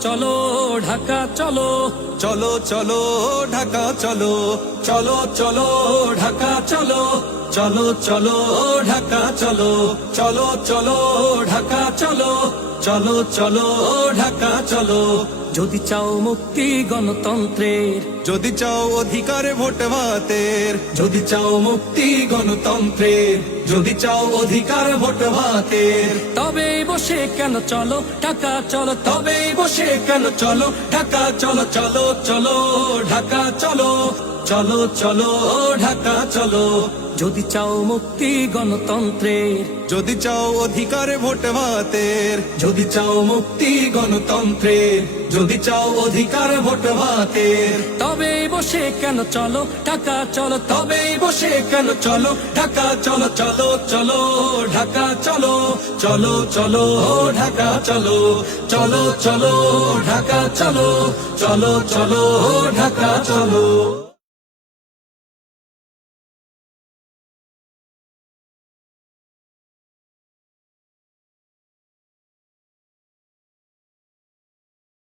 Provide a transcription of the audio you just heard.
চলো ঢাকা চলো। চলো চলো ঢাকা চলো। চলো চলো ঢাকা চলো। চলো চলো ঢাকা চলো। চলো চলো ঢাকা চলো। চলো চলো ঢাকা চলো। যদি চাও মুক্তি গণতন্ত্রের যদি চাও অধিকার ভোট ভাতের, যদি চাও মুক্তি গণতন্ত্রের, যদি চাও অধিকার ভোট ভাতের। তবে বসে কেন চলো, ঢাকা চলো তবে বসে কেন চলো, ঢাকা চলো চলো চলো, ঢাকা চলো। চলো চলো ঢাকা চলো। যদি চাও মুক্তি গণতন্ত্রের যদি চাও অধিকার ভোট ভাতের যদি চাও মুক্তি গণতন্ত্রের যদি চাও অধিকার ভোট ভাতের। তবে বসে কেন চলো ঢাকা চলো তবে বসে কেন চলো ঢাকা চলো চলো চলো ঢাকা চলো চলো চলো ঢাকা চলো চলো চলো ঢাকা চলো চলো চলো ঢাকা চলো।